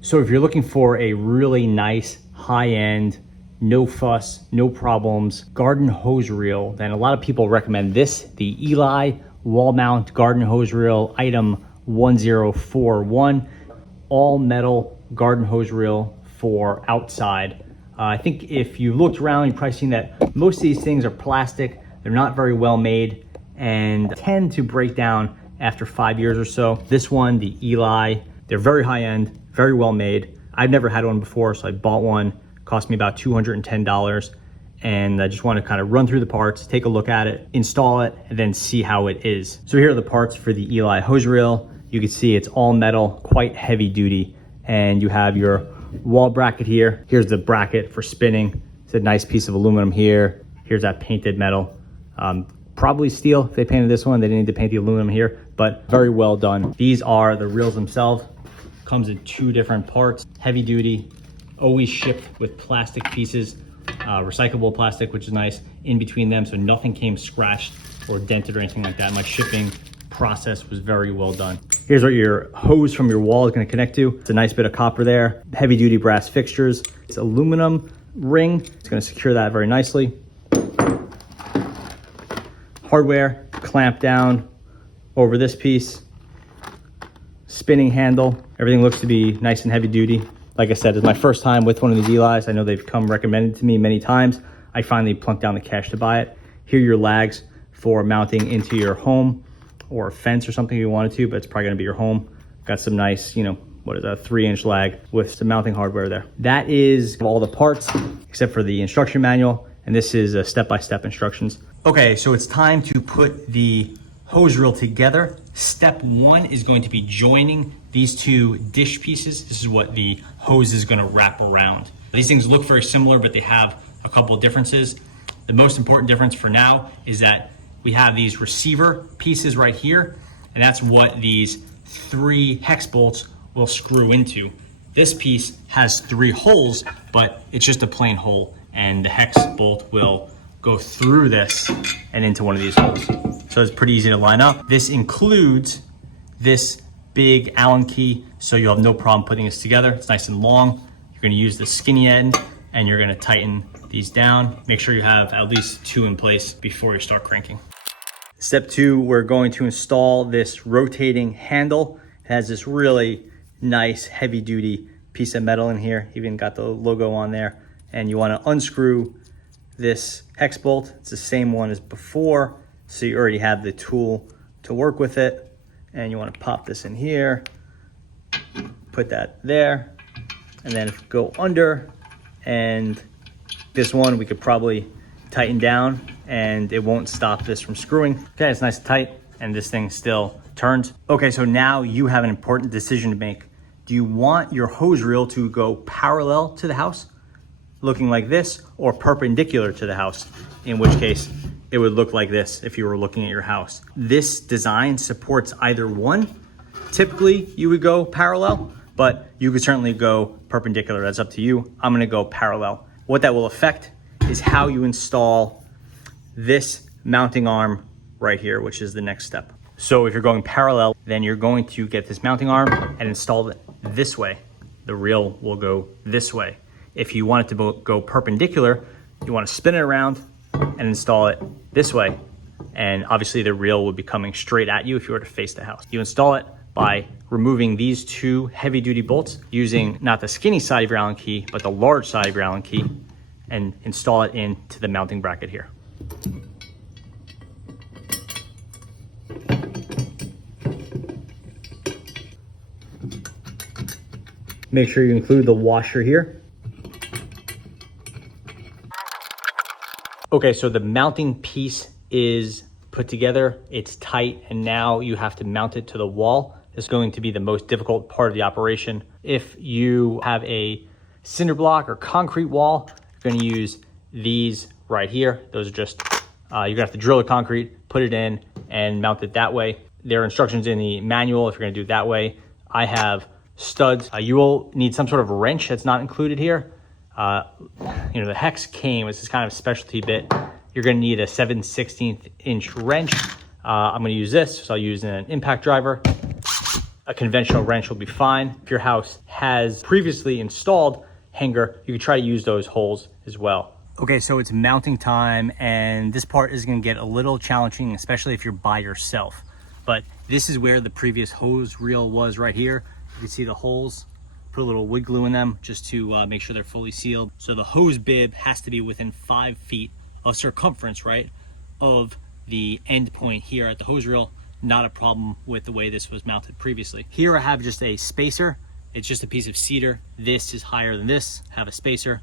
So if you're looking for a really nice, high-end, no fuss, no problems garden hose reel, then a lot of people recommend this, the Eley wall mount garden hose reel item 1041, all metal garden hose reel for outside. I think if you looked around, you've probably seen that most of these things are plastic. They're not very well made and tend to break down after 5 years or so. This one, the Eley, they're very high end, very well made. I've never had one before, so I bought one. Cost me about $210. And I just want to kind of run through the parts, take a look at it, install it, and then see how it is. So here are the parts for the Eley hose reel. You can see it's all metal, quite heavy duty. And you have your wall bracket here. Here's the bracket for spinning. It's a nice piece of aluminum here. Here's that painted metal. Probably steel if they painted this one. They didn't need to paint the aluminum here, but very well done. These are the reels themselves. Comes in 2 different parts, heavy duty, always shipped with plastic pieces, recyclable plastic, which is nice, in between them, so nothing came scratched or dented or anything like that. My shipping process was very well done. Here's what your hose from your wall is going to connect to. It's a nice bit of copper there, heavy duty brass fixtures. It's aluminum ring. It's going to secure that very nicely. Hardware clamp down over this piece. Spinning handle. Everything looks to be nice and heavy duty. Like I said, it's my first time with one of these Eleys. I know they've come recommended to me many times. I finally plunked down the cash to buy it. Here are your lags for mounting into your home or a fence or something if you wanted to, but it's probably gonna be your home. Got some nice, what is that, 3-inch lag with some mounting hardware there. That is all the parts except for the instruction manual. And this is step-by-step instructions. Okay, so it's time to put the hose reel together. Step 1 is going to be joining these 2 dish pieces. This is what the hose is going to wrap around. These things look very similar, but they have a couple of differences. The most important difference for now is that we have these receiver pieces right here, and that's what these 3 hex bolts will screw into. This piece has 3 holes, but it's just a plain hole, and the hex bolt will go through this and into one of these holes. So it's pretty easy to line up. This includes this big Allen key, so you'll have no problem putting this together. It's nice and long. You're gonna use the skinny end and you're gonna tighten these down. Make sure you have at least 2 in place before you start cranking. Step 2, we're going to install this rotating handle. It has this really nice heavy duty piece of metal in here. Even got the logo on there. And you wanna unscrew this hex bolt. It's the same one as before, so you already have the tool to work with it. And you want to pop this in here, put that there, and then go under. And this one we could probably tighten down and it won't stop this from screwing. Okay, it's nice and tight and this thing still turns. Okay, so now you have an important decision to make. Do you want your hose reel to go parallel to the house, looking like this, or perpendicular to the house, in which case it would look like this if you were looking at your house? This design supports either one. Typically you would go parallel, but you could certainly go perpendicular. That's up to you. I'm gonna go parallel. What that will affect is how you install this mounting arm right here, which is the next step. So if you're going parallel, then you're going to get this mounting arm and install it this way. The reel will go this way. If you want it to go perpendicular, you want to spin it around and install it this way. And obviously the reel would be coming straight at you if you were to face the house. You install it by removing these 2 heavy duty bolts using not the skinny side of your Allen key, but the large side of your Allen key, and install it into the mounting bracket here. Make sure you include the washer here. Okay, so the mounting piece is put together, it's tight, and now you have to mount it to the wall. This is going to be the most difficult part of the operation. If you have a cinder block or concrete wall, you're gonna use these right here. Those are just, you're gonna have to drill the concrete, put it in, and mount it that way. There are instructions in the manual if you're gonna do it that way. I have studs. You will need some sort of wrench that's not included here. The hex came, this is kind of a specialty bit. You're gonna need a 7/16 inch wrench. I'm gonna use this, so I'll use an impact driver. a conventional wrench will be fine. If your house has previously installed hanger, you could try to use those holes as well. Okay, so it's mounting time, and this part is gonna get a little challenging, especially if you're by yourself. But this is where the previous hose reel was right here. You can see the holes, put a little wood glue in them just to make sure they're fully sealed. So the hose bib has to be within 5 feet of circumference, right, of the end point here at the hose reel. Not a problem with the way this was mounted previously. Here I have just a spacer. It's just a piece of cedar. This is higher than this, have a spacer.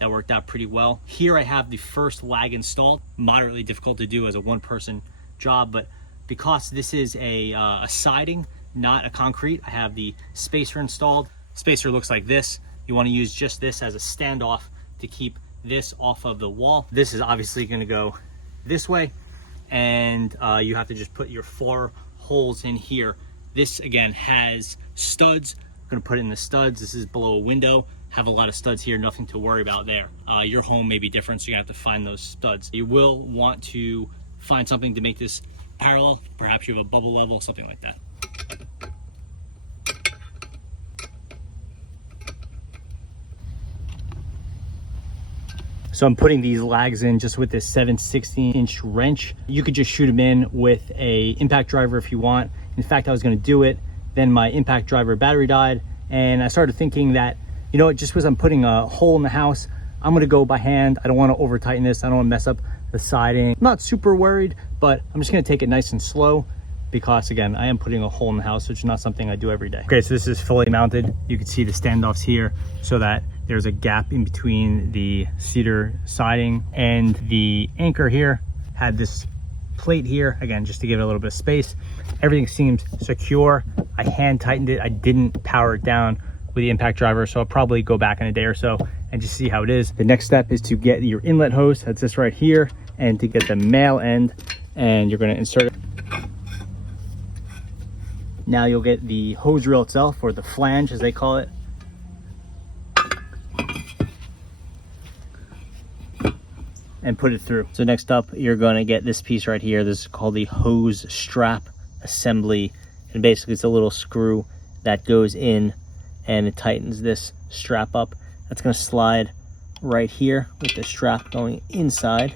That worked out pretty well. Here I have the first lag installed. Moderately difficult to do as a one-person job, but because this is a siding, not a concrete, I have the spacer installed. Spacer looks like this. You wanna use just this as a standoff to keep this off of the wall. This is obviously gonna go this way, and you have to just put your 4 holes in here. This again has studs. I'm gonna put in the studs. This is below a window. Have a lot of studs here, nothing to worry about there. Your home may be different, so you're gonna have to find those studs. You will want to find something to make this parallel. Perhaps you have a bubble level, something like that. So I'm putting these lags in just with this 7/16" wrench. You could just shoot them in with a impact driver if you want. In fact, I was gonna do it, then my impact driver battery died, and I started thinking that, you know, just because I'm putting a hole in the house, I'm gonna go by hand. I don't wanna over tighten this. I don't wanna mess up the siding. I'm not super worried, but I'm just gonna take it nice and slow because again, I am putting a hole in the house, which is not something I do every day. Okay, so this is fully mounted. You can see the standoffs here so that there's a gap in between the cedar siding and the anchor here. Had this plate here, again, just to give it a little bit of space. Everything seems secure. I hand tightened it. I didn't power it down with the impact driver, so I'll probably go back in a day or so and just see how it is. The next step is to get your inlet hose, that's this right here, and to get the male end, and you're gonna insert it. Now you'll get the hose reel itself, or the flange as they call it. And put it through. So next up, you're gonna get this piece right here. This is called the hose strap assembly. And basically it's a little screw that goes in and it tightens this strap up. That's gonna slide right here with the strap going inside.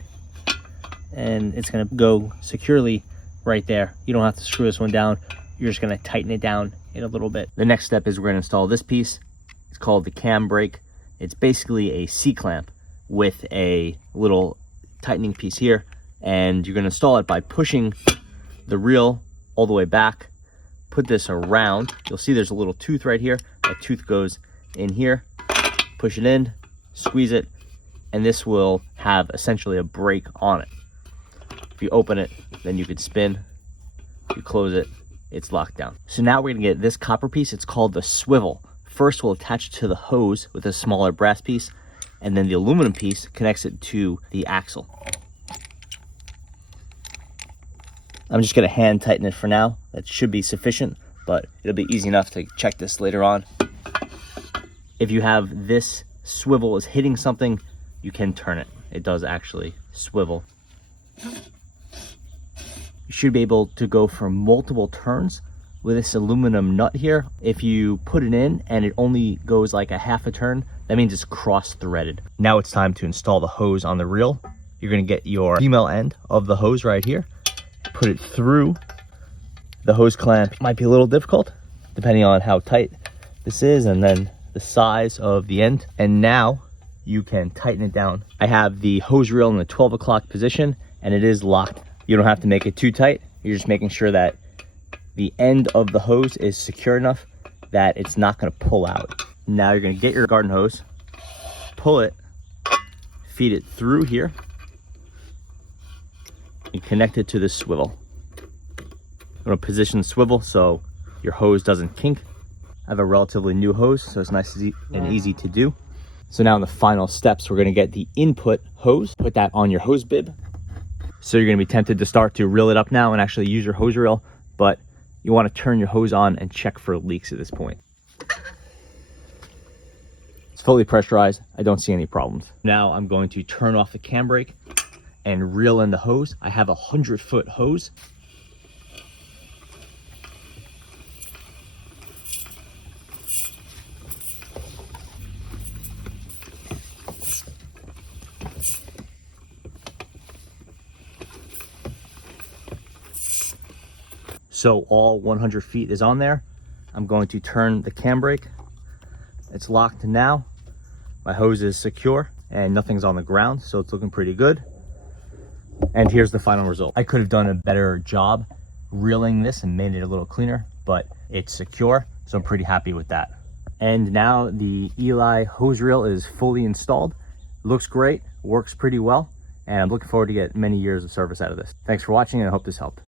And it's gonna go securely right there. You don't have to screw this one down. You're just gonna tighten it down in a little bit. The next step is we're gonna install this piece. It's called the cam brake. It's basically a C-clamp with a little tightening piece here. And you're gonna install it by pushing the reel all the way back. Put this around. You'll see there's a little tooth right here. That tooth goes in here. Push it in, squeeze it, and this will have essentially a brake on it. If you open it, then you could spin. If you close it, it's locked down. So now we're gonna get this copper piece. It's called the swivel. First, we'll attach it to the hose with a smaller brass piece, and then the aluminum piece connects it to the axle. I'm just gonna hand tighten it for now. That should be sufficient, but it'll be easy enough to check this later on. If you have this swivel is hitting something, you can turn it. It does actually swivel. You should be able to go for multiple turns with this aluminum nut here. If you put it in and it only goes like a half a turn, that means it's cross-threaded. Now it's time to install the hose on the reel. You're gonna get your female end of the hose right here, put it through the hose clamp. It might be a little difficult depending on how tight this is and then the size of the end. And now you can tighten it down. I have the hose reel in the 12 o'clock position and it is locked. You don't have to make it too tight. You're just making sure that the end of the hose is secure enough that it's not gonna pull out. Now you're gonna get your garden hose, pull it, feed it through here, and connect it to this swivel. I'm gonna position the swivel so your hose doesn't kink. I have a relatively new hose, so it's nice and easy to do. So now in the final steps, we're gonna get the input hose, put that on your hose bib. So you're gonna be tempted to start to reel it up now and actually use your hose reel, but you wanna turn your hose on and check for leaks at this point. It's fully pressurized. I don't see any problems. Now I'm going to turn off the cam brake and reel in the hose. I have a 100-foot hose. So all 100 feet is on there. I'm going to turn the cam brake. It's locked now. My hose is secure and nothing's on the ground, so it's looking pretty good. And here's the final result. I could have done a better job reeling this and made it a little cleaner, but it's secure, so I'm pretty happy with that. And now the Eley hose reel is fully installed. Looks great, works pretty well, and I'm looking forward to get many years of service out of this. Thanks for watching, and I hope this helped.